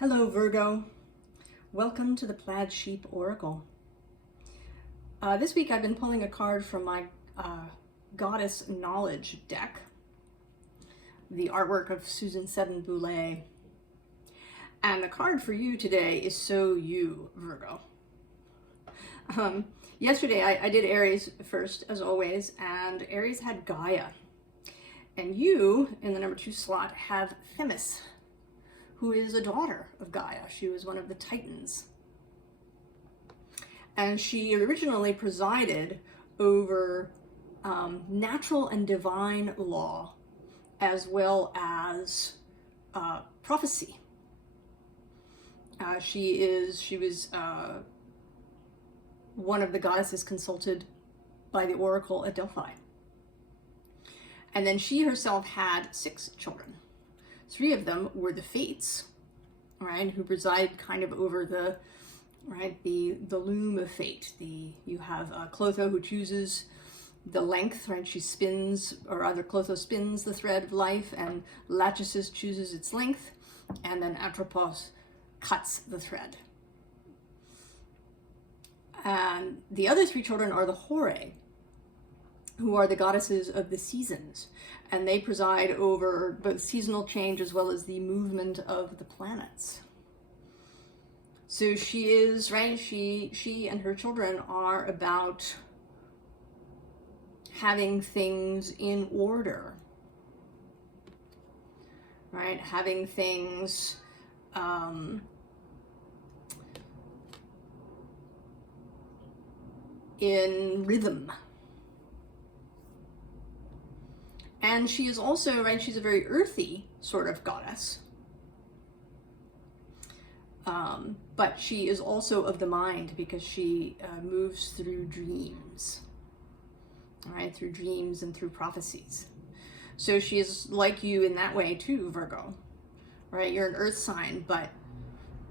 Hello, Virgo. Welcome to the Plaid Sheep Oracle. This week I've been pulling a card from my Goddess Knowledge deck, the artwork of Susan Seddon Boulay. And the card for you today is So You, Virgo. Yesterday I did Aries first, as always, and Aries had Gaia. And you, in the number 2 slot, have Themis, who is a daughter of Gaia. She was one of the Titans. And she originally presided over natural and divine law, as well as prophecy. She was one of the goddesses consulted by the oracle at Delphi. And then she herself had 6 children. 3 of them were the Fates, right, who preside kind of over the loom of fate. You have Clotho, who chooses the length, right? She spins, or rather Clotho spins the thread of life, and Lachesis chooses its length, and then Atropos cuts the thread. And the other 3 children are the Horae, who are the goddesses of the seasons, and they preside over both seasonal change as well as the movement of the planets. So she is, right, she and her children are about having things in order, right? Having things in rhythm. And she is also, right, she's a very earthy sort of goddess. But she is also of the mind, because she moves through dreams, right, through dreams and through prophecies. So she is like you in that way too, Virgo, right? You're an earth sign, but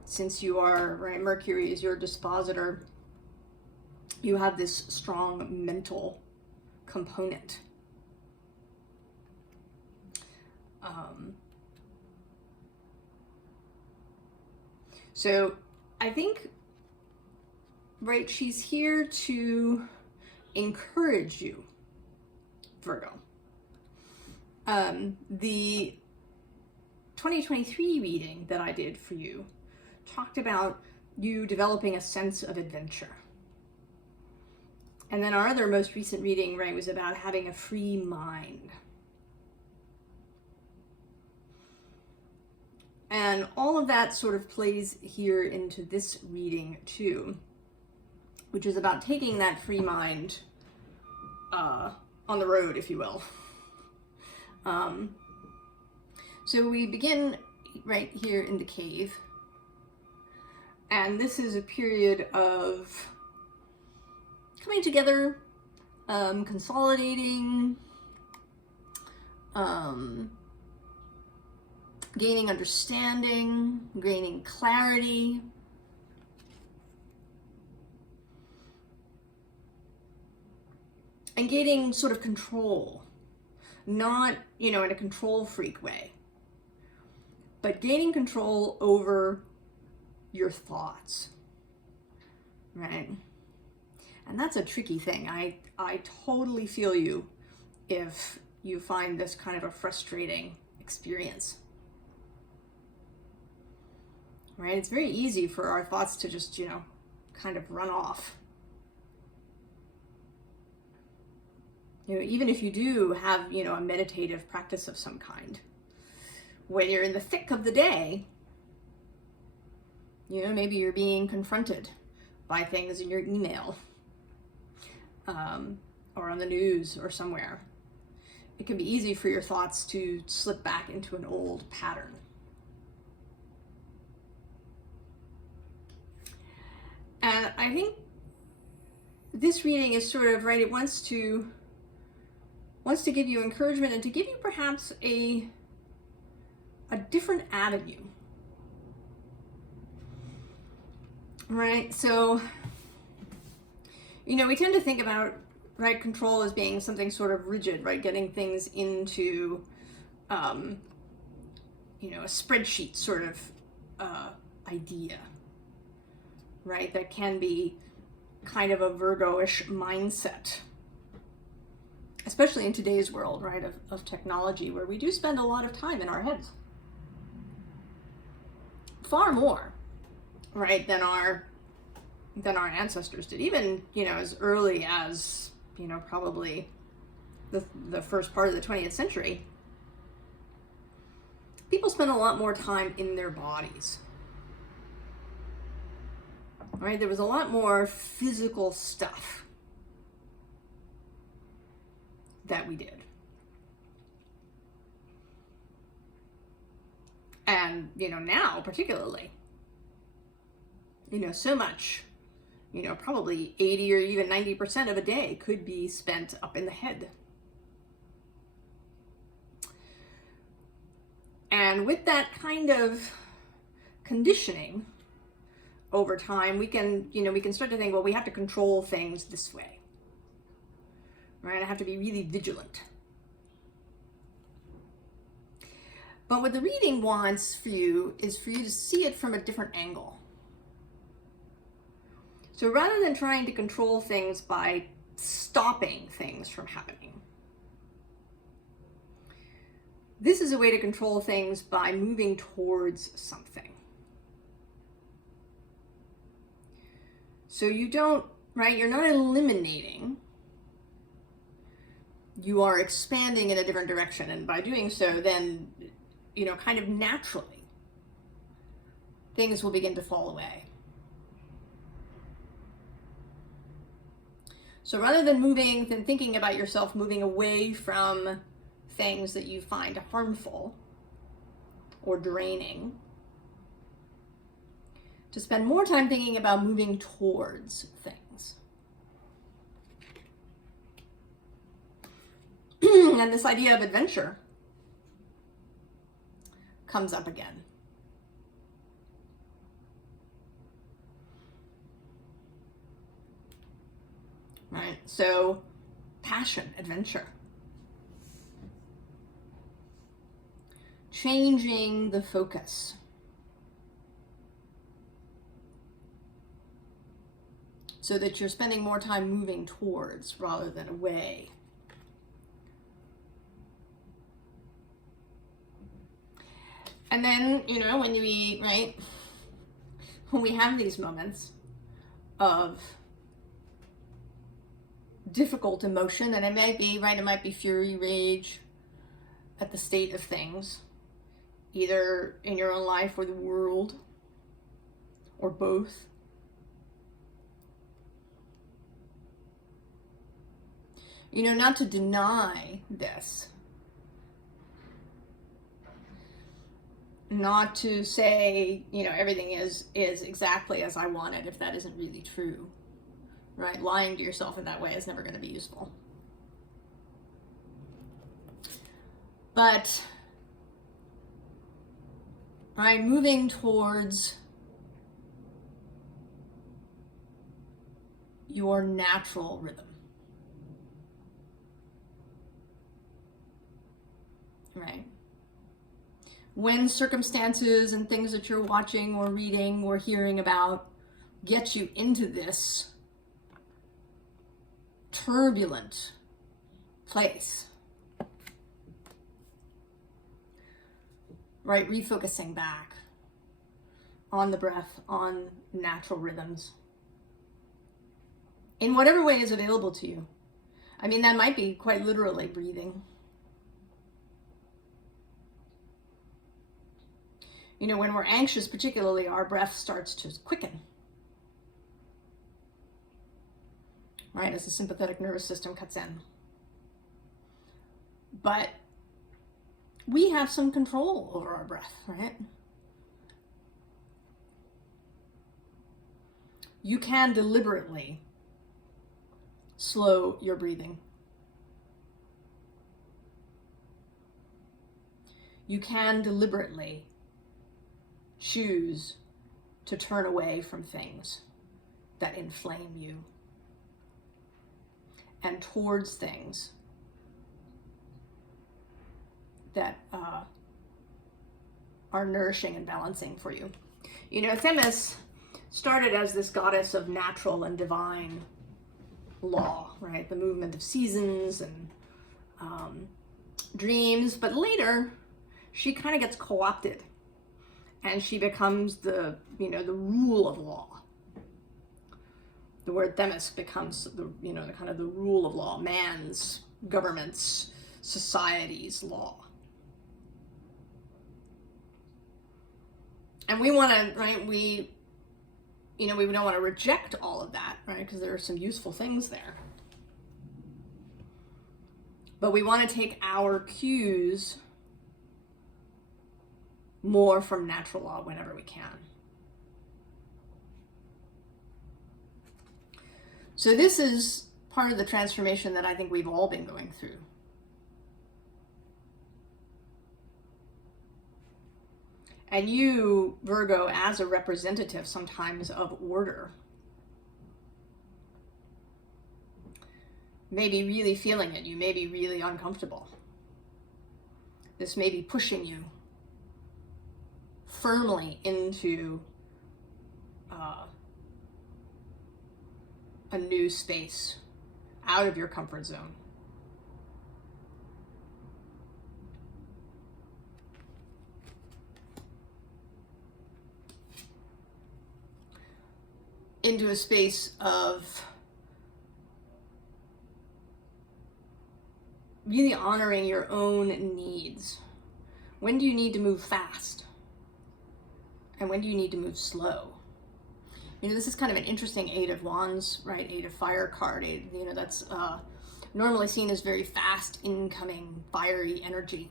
since you are, right, Mercury is your dispositor, you have this strong mental component. So I think, right, she's here to encourage you, Virgo. The 2023 reading that I did for you talked about you developing a sense of adventure. And then our other most recent reading, right, was about having a free mind. And all of that sort of plays here into this reading too, which is about taking that free mind on the road, if you will. So we begin right here in the cave. And this is a period of coming together, consolidating, gaining understanding, gaining clarity. And gaining sort of control. Not, in a control freak way, but gaining control over your thoughts, right? And that's a tricky thing. I totally feel you if you find this kind of a frustrating experience. Right? It's very easy for our thoughts to just, kind of run off. Even if you do have, a meditative practice of some kind, when you're in the thick of the day, maybe you're being confronted by things in your email, or on the news or somewhere. It can be easy for your thoughts to slip back into an old pattern. And I think this reading is sort of, right, it wants to give you encouragement and to give you perhaps a different avenue. Right? So, we tend to think about, right, control as being something sort of rigid, right? Getting things into, a spreadsheet sort of idea, right? That can be kind of a Virgo-ish mindset, especially in today's world, right, of technology, where we do spend a lot of time in our heads. Far more, right, than our ancestors did. Even, you know, as early as, you know, probably the first part of the 20th century, people spent a lot more time in their bodies. Right? There was a lot more physical stuff that we did. And, you know, now particularly, you know, so much, you know, probably 80 or even 90% of a day could be spent up in the head. And with that kind of conditioning over time, we can, you know, we can start to think, well, we have to control things this way, right? I have to be really vigilant. But what the reading wants for you is for you to see it from a different angle. So rather than trying to control things by stopping things from happening, this is a way to control things by moving towards something. So you don't, right, you're not eliminating, you are expanding in a different direction. And by doing so, then, you know, kind of naturally, things will begin to fall away. So rather than thinking about yourself moving away from things that you find harmful or draining, to spend more time thinking about moving towards things. And this idea of adventure comes up again. Right? So, passion, adventure. Changing the focus. So that you're spending more time moving towards rather than away. And then, you know, when we have these moments of difficult emotion, and it might be fury, rage at the state of things, either in your own life or the world, or both. You know, not to deny this. Not to say, you know, everything is exactly as I want it, if that isn't really true. Right? Lying to yourself in that way is never going to be useful. But, right, moving towards your natural rhythm. Right? When circumstances and things that you're watching or reading or hearing about get you into this turbulent place, right? Refocusing back on the breath, on natural rhythms, in whatever way is available to you. I mean, that might be quite literally breathing. You know, when we're anxious, particularly, our breath starts to quicken, right, as the sympathetic nervous system cuts in. But we have some control over our breath, right? You can deliberately slow your breathing. You can deliberately choose to turn away from things that inflame you and towards things that are nourishing and balancing for you. You know, Themis started as this goddess of natural and divine law, right? The movement of seasons and dreams, but later she kind of gets co-opted and she becomes the, you know, the rule of law. The word Themis becomes the, you know, the kind of the rule of law, man's, government's, society's law. And we want to, right, we don't want to reject all of that, right, because there are some useful things there. But we want to take our cues more from natural law whenever we can. So this is part of the transformation that I think we've all been going through. And you, Virgo, as a representative sometimes of order, may be really feeling it. You may be really uncomfortable. This may be pushing you firmly into a new space, out of your comfort zone. Into a space of really honoring your own needs. When do you need to move fast? And when do you need to move slow? You know, this is kind of an interesting Eight of Wands, right? Eight of Fire card. You know, that's normally seen as very fast, incoming, fiery energy.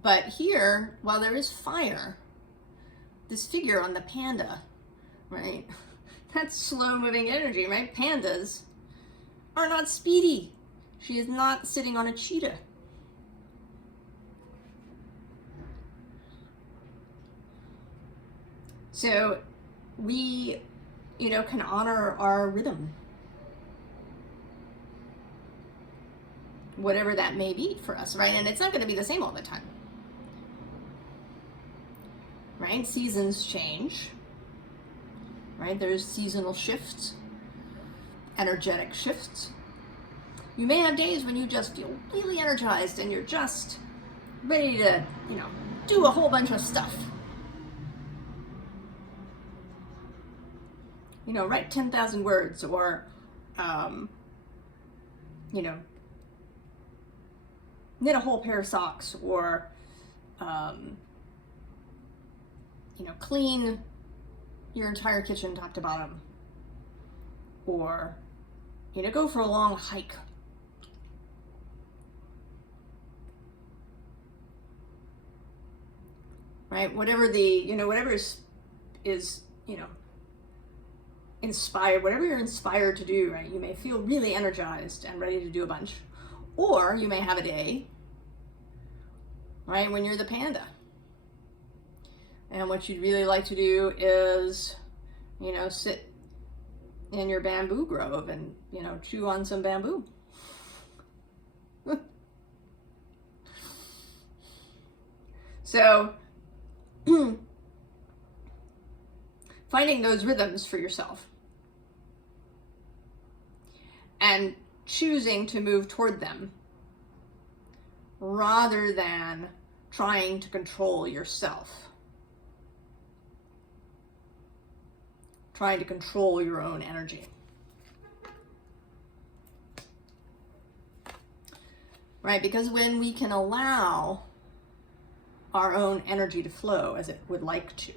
But here, while there is fire, this figure on the panda, right? That's slow-moving energy, right? Pandas are not speedy. She is not sitting on a cheetah. So we, you know, can honor our rhythm, whatever that may be for us, right? And it's not going to be the same all the time, right? Seasons change, right? There's seasonal shifts, energetic shifts. You may have days when you just feel really energized and you're just ready to, you know, do a whole bunch of stuff. You know, write 10,000 words or, you know, knit a whole pair of socks or, you know, clean your entire kitchen top to bottom or, you know, go for a long hike. Right? Whatever the, you know, whatever is, you know, inspired, whatever you're inspired to do, right? You may feel really energized and ready to do a bunch, or you may have a day, right, when you're the panda. And what you'd really like to do is, you know, sit in your bamboo grove and, you know, chew on some bamboo. So, finding those rhythms for yourself and choosing to move toward them rather than trying to control yourself, trying to control your own energy. Right? Because when we can allow our own energy to flow as it would like to,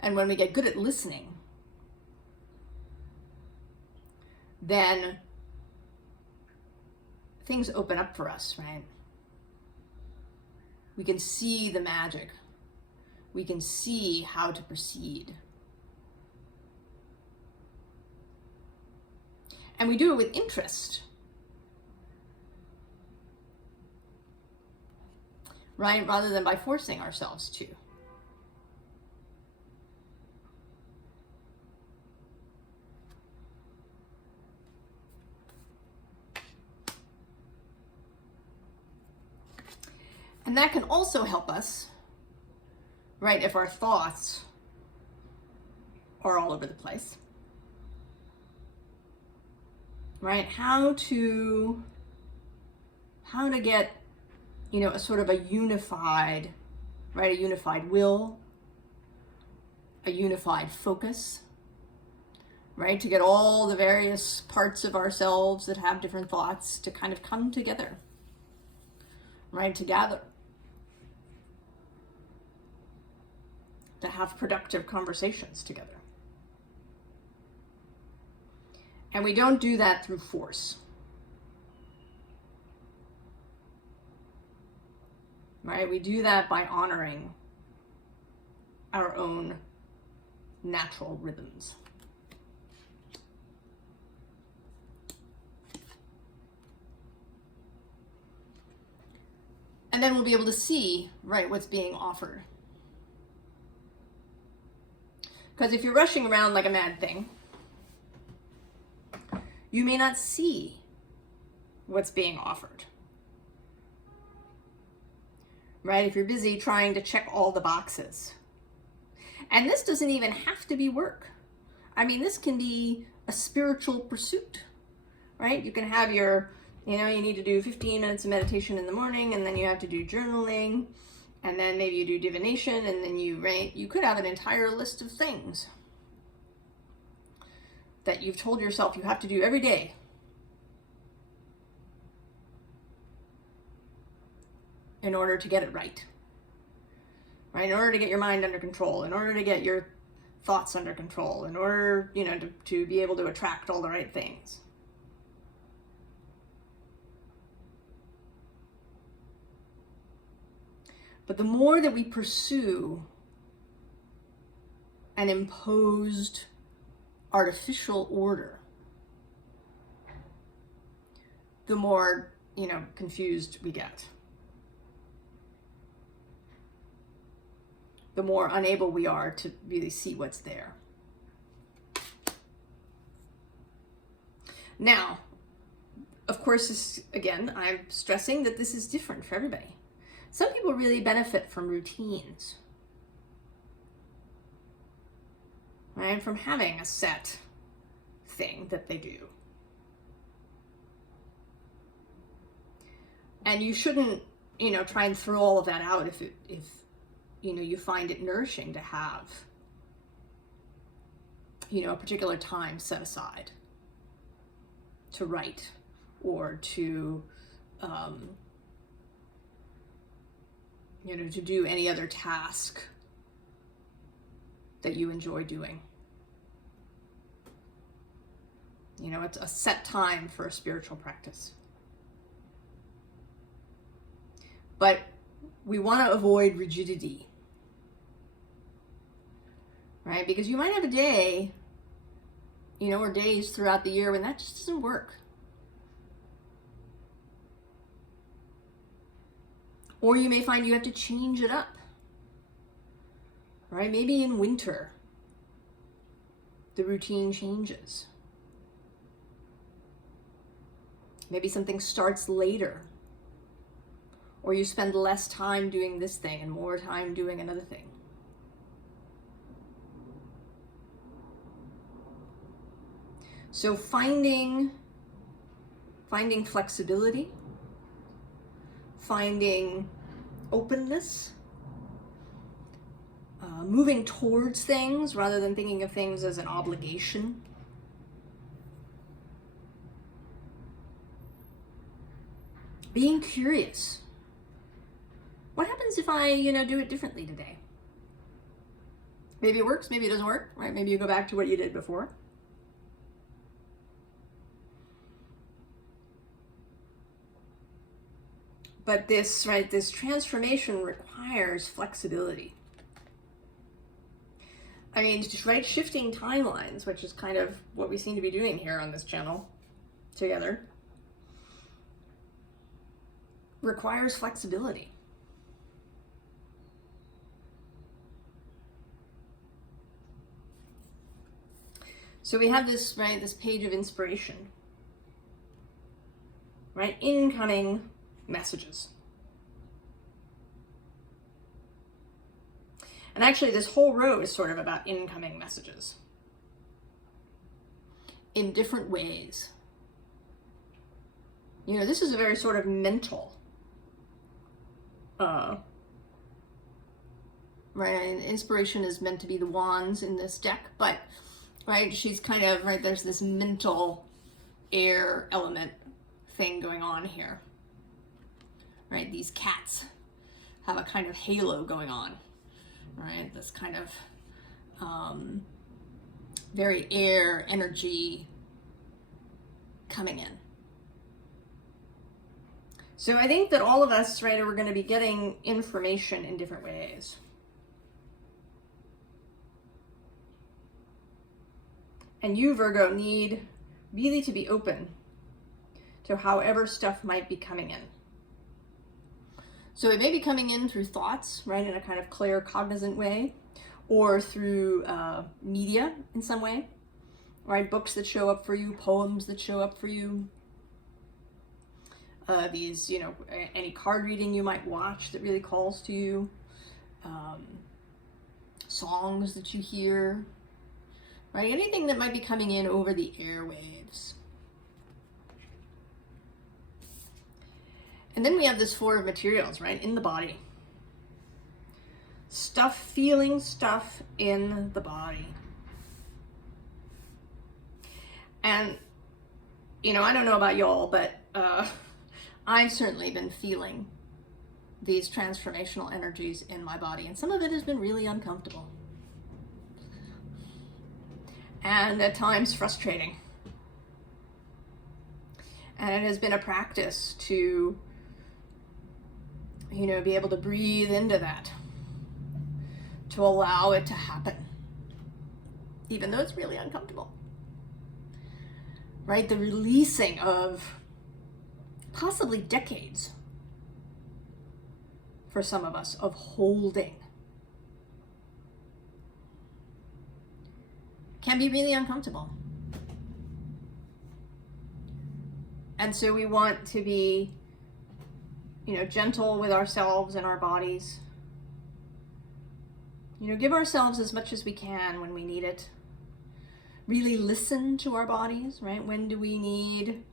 and when we get good at listening, then things open up for us, right? We can see the magic. We can see how to proceed. And we do it with interest, right? Rather than by forcing ourselves to. And that can also help us, right, if our thoughts are all over the place, right? How to get, you know, a sort of a unified, right, a unified will, a unified focus, right? To get all the various parts of ourselves that have different thoughts to kind of come together, right? Together. To have productive conversations together. And we don't do that through force. Right? We do that by honoring our own natural rhythms. And then we'll be able to see, right, what's being offered. Because if you're rushing around like a mad thing, you may not see what's being offered. Right? If you're busy trying to check all the boxes. And this doesn't even have to be work. I mean, this can be a spiritual pursuit, right? You can have your, you know, you need to do 15 minutes of meditation in the morning, and then you have to do journaling, and then maybe you do divination, and then you could have an entire list of things that you've told yourself you have to do every day. In order to get it right. Right? In order to get your mind under control, in order to get your thoughts under control, in order, you know, to be able to attract all the right things. But the more that we pursue an imposed artificial order, the more, you know, confused we get. The more unable we are to really see what's there. Now, of course, this, again, I'm stressing that this is different for everybody. Some people really benefit from routines, right? From having a set thing that they do. And you shouldn't, you know, try and throw all of that out if you know, you find it nourishing to have, you know, a particular time set aside to write or to, you know, to do any other task that you enjoy doing. You know, it's a set time for a spiritual practice. But we want to avoid rigidity. Right? Because you might have a day, you know, or days throughout the year when that just doesn't work. Or you may find you have to change it up. Right? Maybe in winter, the routine changes. Maybe something starts later. Or you spend less time doing this thing and more time doing another thing. So finding flexibility, finding openness, moving towards things rather than thinking of things as an obligation. Being curious. What happens if I, you know, do it differently today? Maybe it works, maybe it doesn't work, right? Maybe you go back to what you did before. But this, right, this transformation requires flexibility. I mean, just, right, shifting timelines, which is kind of what we seem to be doing here on this channel together, requires flexibility. So we have this, right, this page of inspiration, right, incoming messages. And actually this whole row is sort of about incoming messages in different ways. You know, this is a very sort of mental, right? And inspiration is meant to be the wands in this deck, but, right, she's kind of, right, there's this mental air element thing going on here, right? These cats have a kind of halo going on, right? This kind of very air energy coming in. So I think that all of us, right, are going to be getting information in different ways. And you, Virgo, need really to be open to however stuff might be coming in. So it may be coming in through thoughts, right, in a kind of clear, cognizant way, or through media in some way, right? Books that show up for you, poems that show up for you, these, you know, any card reading you might watch that really calls to you, songs that you hear, right? Anything that might be coming in over the airwaves. And then we have this Four of Materials, right, in the body. Stuff, feeling stuff in the body. And, you know, I don't know about y'all, but I've certainly been feeling these transformational energies in my body, and some of it has been really uncomfortable. And at times frustrating. And it has been a practice to, you know, be able to breathe into that, to allow it to happen, even though it's really uncomfortable, right? The releasing of possibly decades for some of us of holding can be really uncomfortable. And so we want to be, you know, gentle with ourselves and our bodies. You know, give ourselves as much as we can when we need it. Really listen to our bodies, right? When do we need,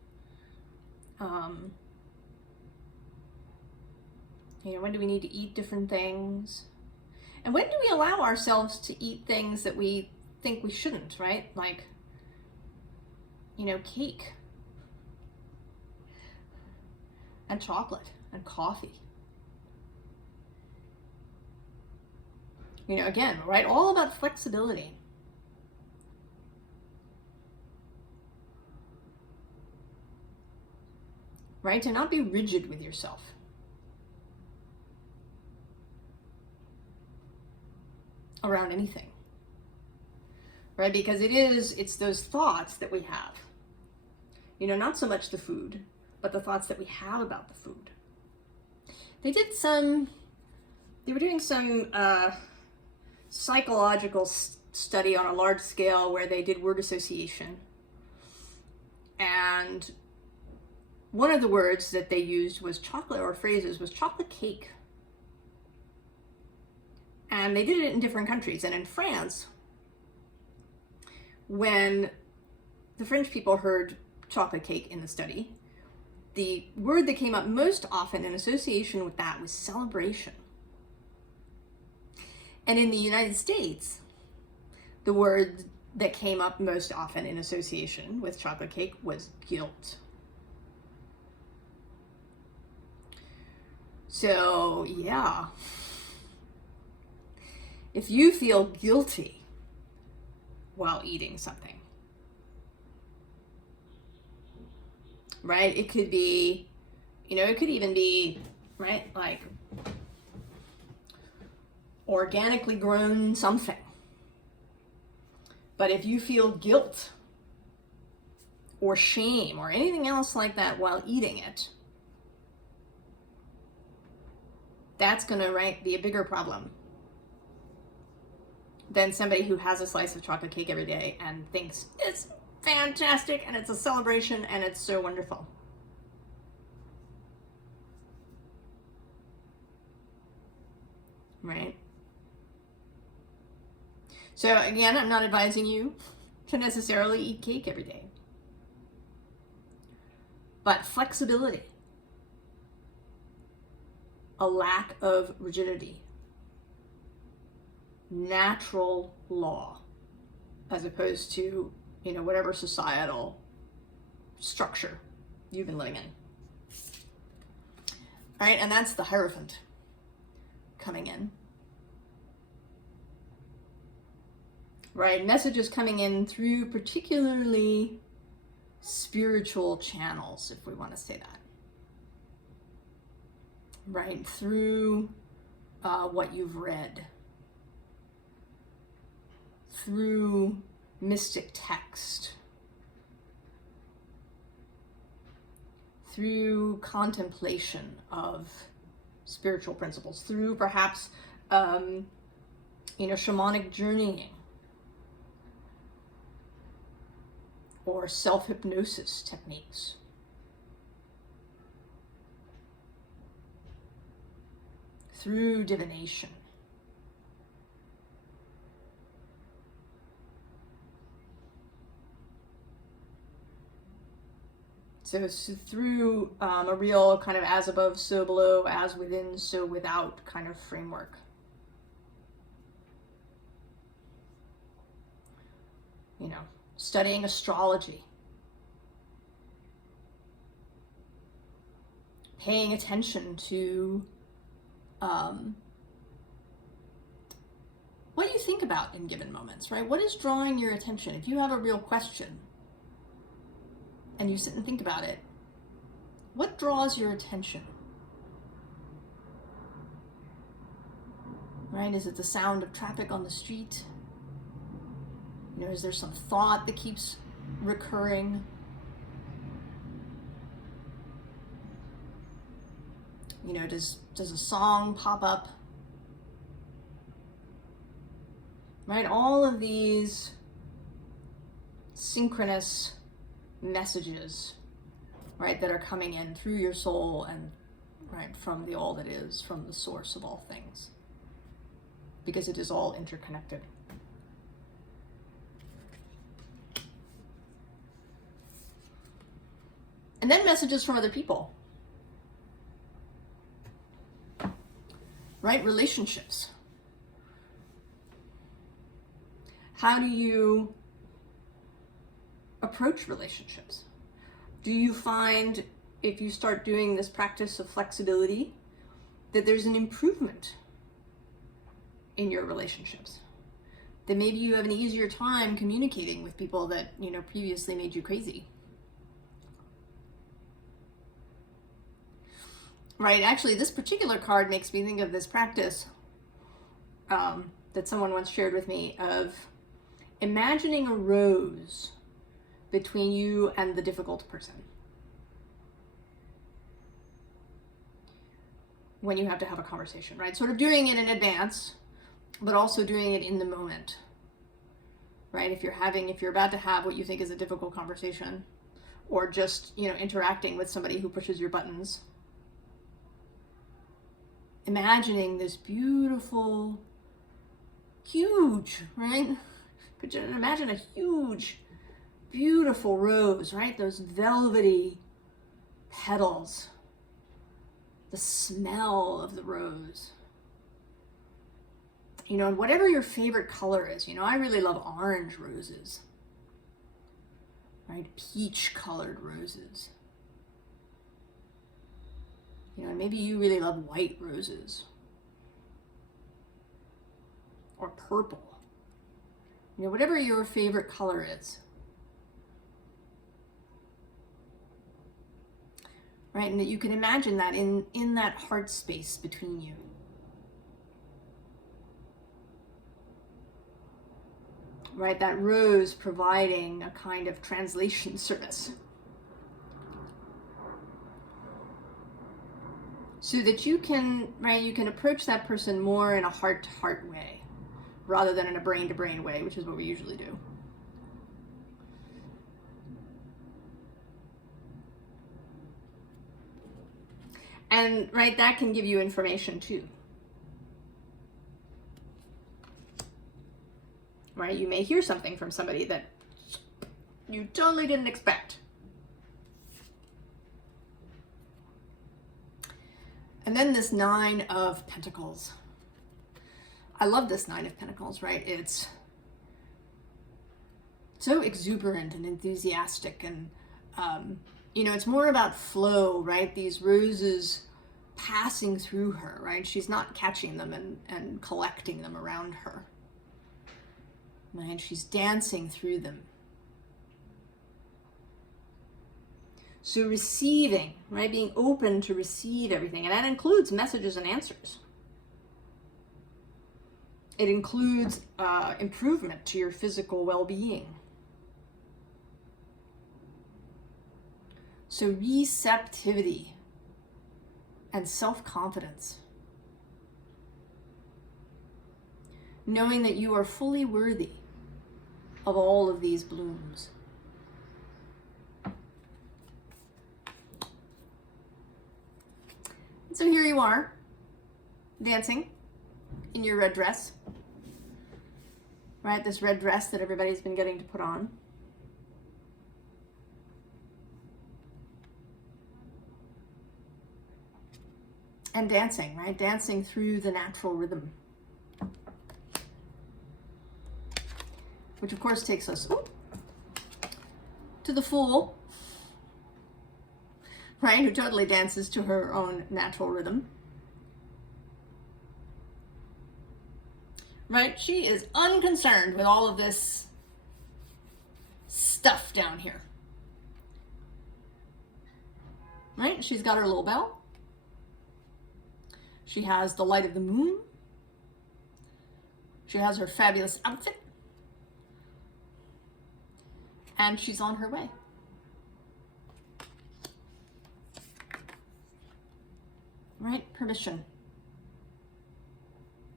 you know, when do we need to eat different things? And when do we allow ourselves to eat things that we think we shouldn't, right? Like, you know, cake and chocolate and coffee. You know, again, right? All about flexibility. Right? To not be rigid with yourself. Around anything. Right? Because it's those thoughts that we have. You know, not so much the food, but the thoughts that we have about the food. They were doing some psychological study on a large scale where they did word association. And one of the words that they used was chocolate, or phrases was chocolate cake. And they did it in different countries. And in France, when the French people heard chocolate cake in the study, the word that came up most often in association with that was celebration. And in the United States, the word that came up most often in association with chocolate cake was guilt. So, yeah. If you feel guilty while eating something, right? It could be, you know, it could even be, right, like organically grown something. But if you feel guilt or shame or anything else like that while eating it, that's going to, right, be a bigger problem than somebody who has a slice of chocolate cake every day and thinks it's fantastic and it's a celebration and it's so wonderful. Right? So again, I'm not advising you to necessarily eat cake every day. But flexibility, a lack of rigidity, natural law, as opposed to, you know, whatever societal structure you've been living in. All right, and that's the Hierophant coming in. Right, messages coming in through particularly spiritual channels, if we want to say that. Right, through what you've read, through mystic text, through contemplation of spiritual principles, through perhaps, shamanic journeying, or self-hypnosis techniques. Through divination. So it's through a real kind of as above, so below, as within, so without kind of framework. You know, studying astrology, paying attention to what you think about in given moments, right? What is drawing your attention? If you have a real question and you sit and think about it, what draws your attention? Right? Is it the sound of traffic on the street? You know, is there some thought that keeps recurring? You know, does a song pop up? Right? All of these synchronous messages, right, that are coming in through your soul and, right, from the all that is, from the source of all things. Because it is all interconnected. And then messages from other people. Right? Relationships. How do you approach relationships? Do you find, if you start doing this practice of flexibility, that there's an improvement in your relationships? That maybe you have an easier time communicating with people that, you know, previously made you crazy? Right, actually, this particular card makes me think of this practice that someone once shared with me of imagining a rose between you and the difficult person. When you have to have a conversation, right? Sort of doing it in advance, but also doing it in the moment, right? If you're about to have what you think is a difficult conversation, or just, you know, interacting with somebody who pushes your buttons, imagining this beautiful, huge, right? Could you imagine a huge, beautiful rose, right? Those velvety petals, the smell of the rose. You know, and whatever your favorite color is, you know, I really love orange roses, right? Peach colored roses. You know, maybe you really love white roses or purple. You know, whatever your favorite color is. Right? And that you can imagine that in that heart space between you. Right? That rose providing a kind of translation service. So that you can, right, you can approach that person more in a heart-to-heart way, rather than in a brain-to-brain way, which is what we usually do. And, right, that can give you information too. right? You may hear something from somebody that you totally didn't expect. And then this Nine of Pentacles. I love this Nine of Pentacles, right? It's so exuberant and enthusiastic, and you know, it's more about flow, right? These roses passing through her, right? She's not catching them and collecting them around her, right? She's dancing through them. So receiving, right? Being open to receive everything. And that includes messages and answers. It includes improvement to your physical well-being. So receptivity and self-confidence. Knowing that you are fully worthy of all of these blooms. So here you are, dancing in your red dress, right? This red dress that everybody's been getting to put on. And dancing, right? Dancing through the natural rhythm. Which of course takes us to the Fool, right? Who totally dances to her own natural rhythm. Right? She is unconcerned with all of this stuff down here. Right? She's got her little bell. She has the light of the moon. She has her fabulous outfit. And she's on her way. Right? Permission.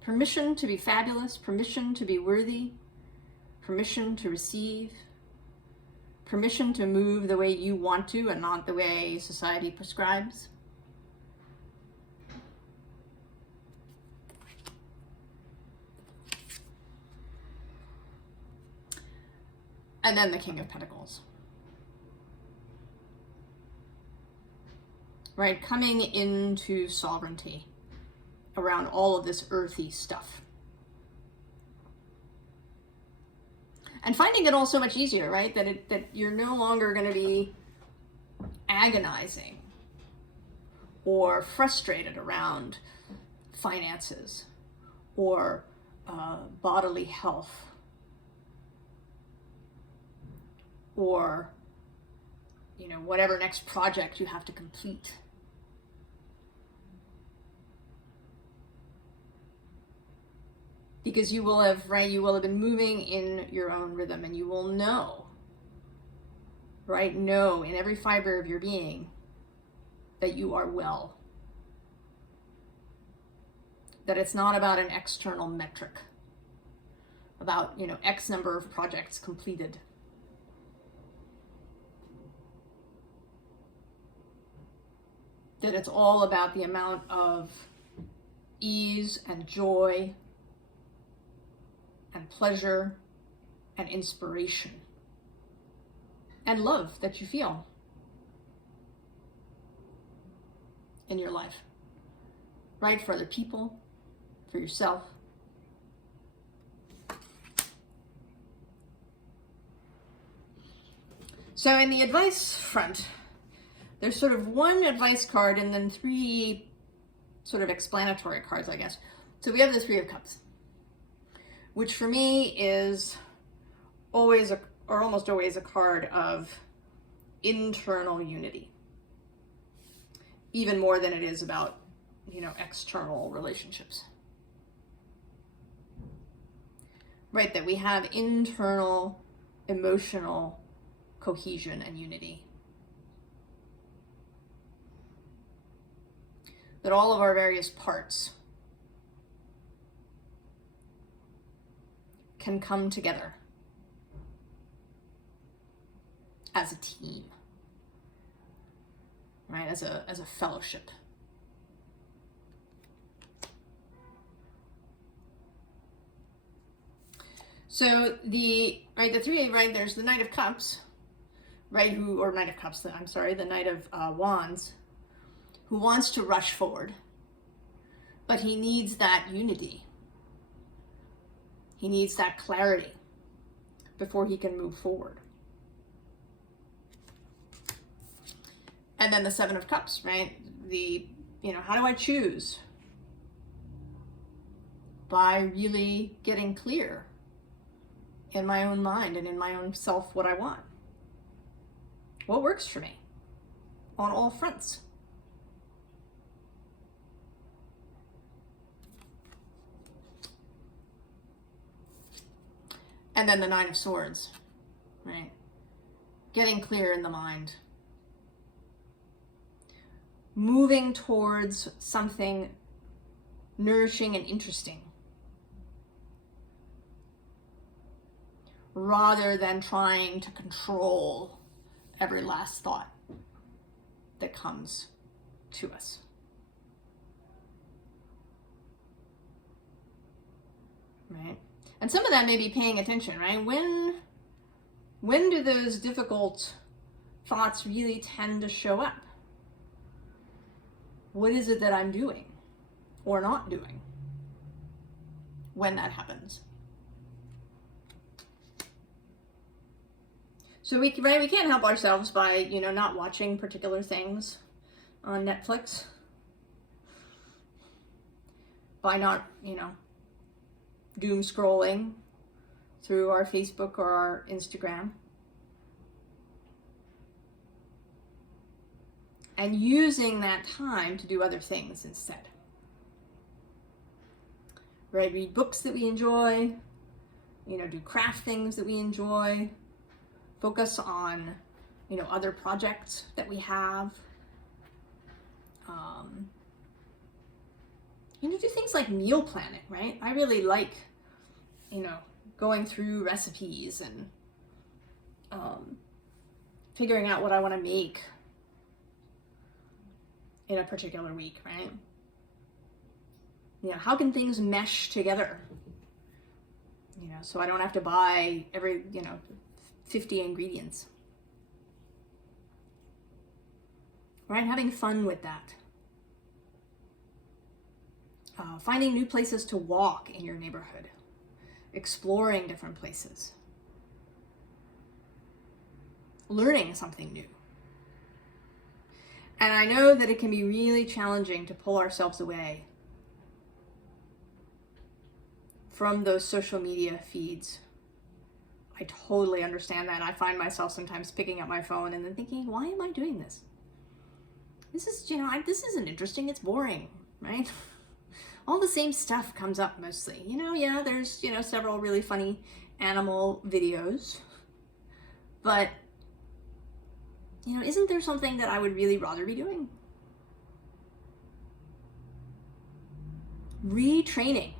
Permission to be fabulous. Permission to be worthy. Permission to receive. Permission to move the way you want to and not the way society prescribes. And then the King of Pentacles. Right? Coming into sovereignty around all of this earthy stuff. And finding it all so much easier, right? That you're no longer going to be agonizing or frustrated around finances or bodily health or, you know, whatever next project you have to complete. Because you will have, right, you will have been moving in your own rhythm, and you will know, right, know in every fiber of your being that you are well. That it's not about an external metric, about, you know, X number of projects completed. That it's all about the amount of ease and joy and pleasure and inspiration and love that you feel in your life, right? For other people, for yourself. So in the advice front, there's sort of one advice card and then three sort of explanatory cards, I guess. So we have the Three of Cups, which for me is always or almost always a card of internal unity, even more than it is about, you know, external relationships. Right, that we have internal emotional cohesion and unity. That all of our various parts can come together as a team, right? As a fellowship. So the three, right, there's the Knight of Cups, right, or Knight of Cups, I'm sorry, the Knight of Wands, who wants to rush forward, but he needs that unity. He needs that clarity before he can move forward. And then the Seven of Cups, right? How do I choose? By really getting clear in my own mind and in my own self what I want. What works for me on all fronts. And then the Nine of Swords, right? Getting clear in the mind. Moving towards something nourishing and interesting, rather than trying to control every last thought that comes to us. Right? And some of that may be paying attention, right? When do those difficult thoughts really tend to show up? What is it that I'm doing or not doing when that happens? So we can't help ourselves by, not watching particular things on Netflix, by not, doom scrolling through our Facebook or our Instagram, and using that time to do other things instead. Right? Read books that we enjoy, do craft things that we enjoy, focus on, other projects that we have. Do things like meal planning, right? I really like, going through recipes and figuring out what I want to make in a particular week, right? How can things mesh together? So I don't have to buy every, 50 ingredients. Right? Having fun with that. Finding new places to walk in your neighborhood. Exploring different places. Learning something new. And I know that it can be really challenging to pull ourselves away from those social media feeds. I totally understand that. I find myself sometimes picking up my phone and then thinking, why am I doing this? This is, this isn't interesting. It's boring, right? All the same stuff comes up mostly. There's, several really funny animal videos, but, isn't there something that I would really rather be doing? Retraining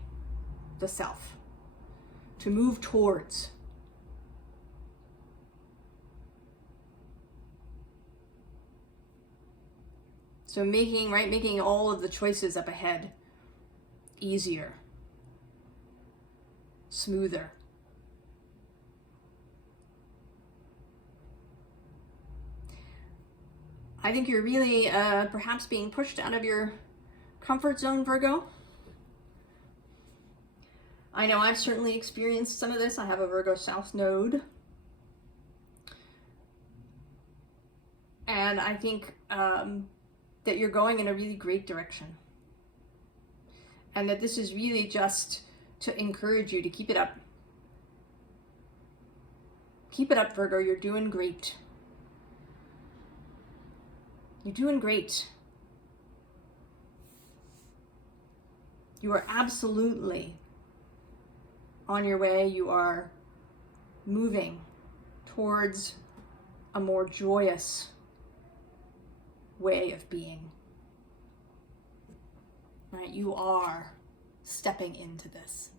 the self to move towards. So making all of the choices up ahead easier, smoother. I think you're really perhaps being pushed out of your comfort zone, Virgo. I know I've certainly experienced some of this. I have a Virgo South node. And I think that you're going in a really great direction. And that this is really just to encourage you to keep it up. Keep it up, Virgo. You're doing great. You're doing great. You are absolutely on your way. You are moving towards a more joyous way of being. Right? You are stepping into this.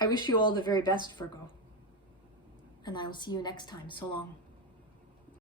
I wish you all the very best, Virgo. And I will see you next time. So long.